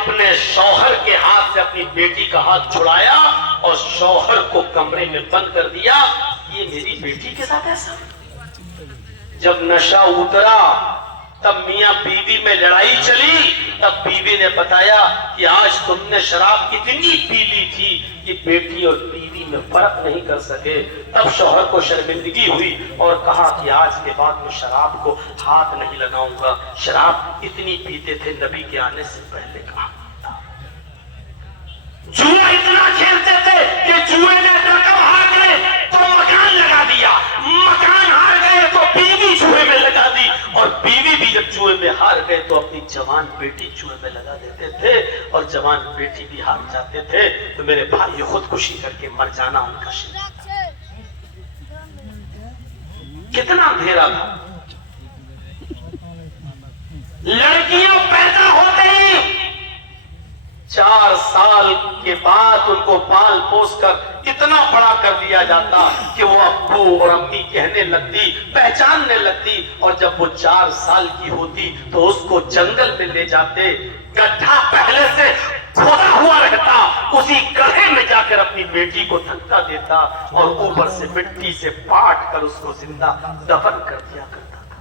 اپنے شوہر کے ہاتھ سے اپنی بیٹی کا ہاتھ چھڑایا اور شوہر کو کمرے میں بند کر دیا. یہ میری بیٹی کے ساتھ ایسا. جب نشہ اترا تب میاں بیوی میں لڑائی چلی. تب بیوی نے بتایا کہ آج تم نے شراب کتنی پی لی تھی کہ بیٹی اور بیوی میں فرق نہیں کر سکے. تب شوہر کو شرمندگی ہوئی اور کہا کہ آج کے بعد میں شراب کو ہاتھ نہیں لگاؤں گا. شراب اتنی پیتے تھے نبی کے آنے سے پہلے. کہا جوا اتنا کھیلتے تھے کہ جوئے نے رقم ہار گئے تو مکان لگا دیا, مکان ہار گئے تو بیوی جوئے میں لگا دی, اور بیوی بھی جب جوئے میں ہار گئے تو اپنی جوان بیٹی جوئے میں لگا دیتے تھے, اور جوان بیٹی بھی ہار جاتے تھے. تو میرے بھائی خودکشی کر کے مر جانا ان کا شرک. کتنا اندھیرا تھا. لڑکیاں پیدا ہوتے ہی 4 سال کے بعد ان کو پال پوس کر اتنا بڑا کر دیا جاتا کہ وہ ابو اور امی کہنے لگتی, پہچاننے لگتی. اور جب وہ 4 سال کی ہوتی تو اس کو جنگل میں لے جاتے. گڈھا پہلے سے کھودا ہوا رہتا, اسی گڑھے میں جا کر اپنی بیٹی کو دھکا دیتا اور اوپر سے مٹی سے پاٹ کر اس کو زندہ دفن کر دیا کرتا تھا.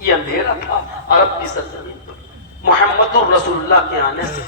یہ اندھیرا تھا عرب کی سرزمین پر محمد رسول اللہ کے آنے سے.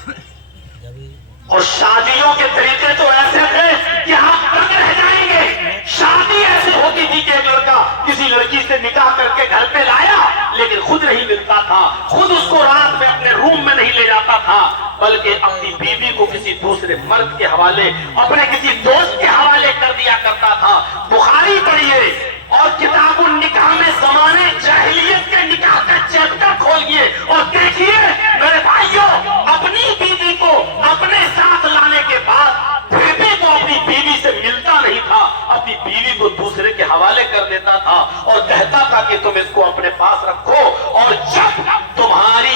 اور شادیوں کے طریقے تو ایسے تھے کہ آپ تنگ رہ جائیں گے. شادی ایسی ہوتی تھی کہ ایک لڑکا کسی لڑکی سے نکاح کر کے گھر پہ لایا لیکن خود نہیں ملتا تھا, خود اس کو رات میں اپنے روم میں نہیں لے جاتا تھا, بلکہ اپنی بیوی کو کسی دوسرے مرد کے حوالے, اپنے کسی دوست کے حوالے کر دیا کرتا تھا. بخاری پڑھیے اور کتاب النکاح میں زمانے جاہلیت کے نکاح کا چیپٹر کھولئے اور دیکھیے میرے بھائیوں, اپنی بیوی کو اپنے ساتھ لانے کے بعد پھر بھی وہ اپنی بیوی سے ملتا نہیں تھا, اپنی بیوی کو دوسرے کے حوالے کر دیتا تھا اور کہتا تھا کہ تم اس کو اپنے پاس رکھو, اور جب تمہاری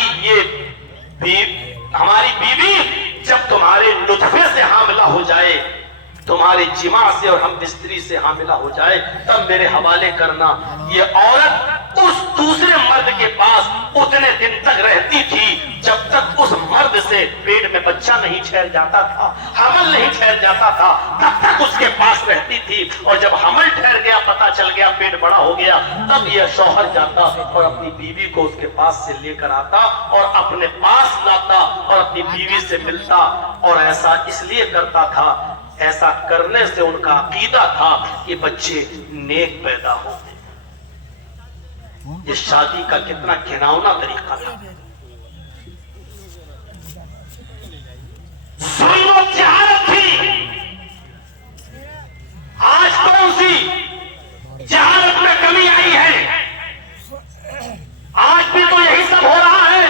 ہماری بیوی جب تمہارے نطفے سے حاملہ ہو جائے, تمہارے جماع سے اور ہم بستری سے حاملہ ہو جائے, تب میرے حوالے کرنا. یہ عورت اس دوسرے مرد کے پاس اتنے دن تک رہتی تھی جب تک اس مرد سے پیٹ میں بچہ نہیں ٹھہر جاتا تھا, حمل نہیں ٹھہر جاتا تھا, تب تک اس کے پاس رہتی تھی. اور جب حمل ٹھہر گیا, پتا چل گیا پیٹ بڑا ہو گیا, تب یہ شوہر جاتا اور اپنی بیوی کو اس کے پاس سے لے کر آتا اور اپنے پاس لاتا اور اپنی بیوی سے ملتا. اور ایسا اس لیے کرتا تھا, ایسا کرنے سے ان کا عقیدہ تھا کہ بچے نیک پیدا ہوتے. یہ شادی کا کتنا گھناؤنا طریقہ تھا. ظلم و جہالت تھی. آج کون سی جہالت میں کمی آئی ہے؟ آج بھی تو یہی سب ہو رہا ہے.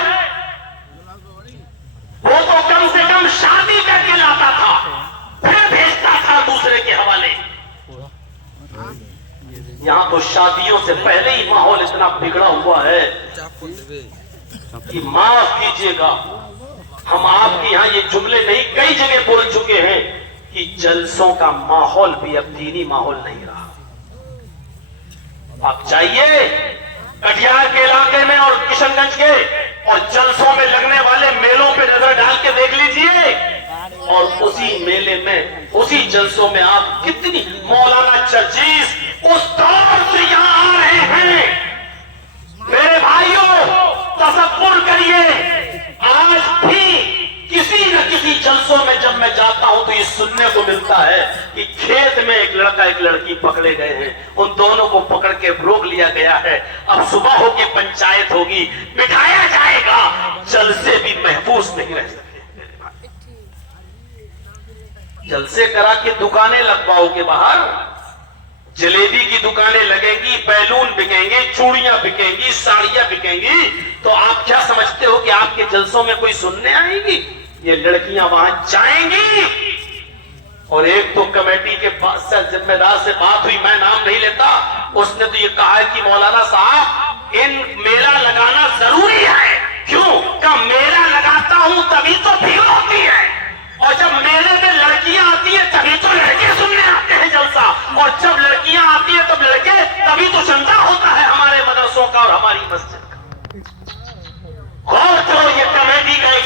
وہ تو کم سے کم شادی کر کے لاتا تھا, پھر بھیجتا تھا دوسرے کے حوالے. یہاں تو شادیوں سے پہلے ہی ماحول اتنا بگڑا ہوا ہے کہ معاف کیجیے گا, ہم آپ کے یہاں یہ جملے نہیں کئی جگہ بول چکے ہیں کہ جلسوں کا ماحول بھی اب دینی ماحول نہیں رہا. آپ جائیے کٹیہار کے علاقے میں اور کشن گنج کے اور جلسوں میں لگنے والے میلوں پہ نظر ڈال کے دیکھ لیجئے, اور اسی میلے میں اسی جلسوں میں آپ کتنی مولانا چرچیز اس دور سے یہاں آ رہے ہیں. میرے بھائیوں تصور کریے, آج بھی کسی نہ کسی جلسوں میں جب میں جاتا ہوں تو یہ سننے کو ملتا ہے کہ کھیت میں ایک لڑکا ایک لڑکی پکڑے گئے ہیں, ان دونوں کو پکڑ کے روک لیا گیا ہے, اب صبح ہو کے پنچایت ہوگی, بٹھایا جائے گا. جلسے بھی محفوظ نہیں رہ سکتے. جلسے کرا کے دکانیں لگواؤ کے باہر, جلیبی کی دکانیں لگیں گی, بیلون بکیں گے, چوڑیاں بکیں گی, ساڑیاں بکیں گی, تو آپ کیا سمجھتے ہو کہ آپ کے جلسوں میں کوئی سننے آئے گی؟ یہ لڑکیاں وہاں جائیں گی. اور ایک تو کمیٹی کے ذمہ دار سے بات ہوئی, میں نام نہیں لیتا, اس نے تو یہ کہا ہے کہ مولانا صاحب ان میلہ لگانا ضروری ہے. کیوں کہ میلہ لگاتا ہوں تبھی تو بھیڑ ہوتی ہے, اور جب میلے میں لڑکیاں آتی ہیں تبھی تو لڑکے سننے آتے ہیں جلسہ, اور جب لڑکیاں آتی ہیں تب لڑکے, تبھی تو چندہ ہوتا ہے ہمارے مدرسوں کا اور ہماری مسجد کا. غور کرو, یہ کمیٹی کا ایک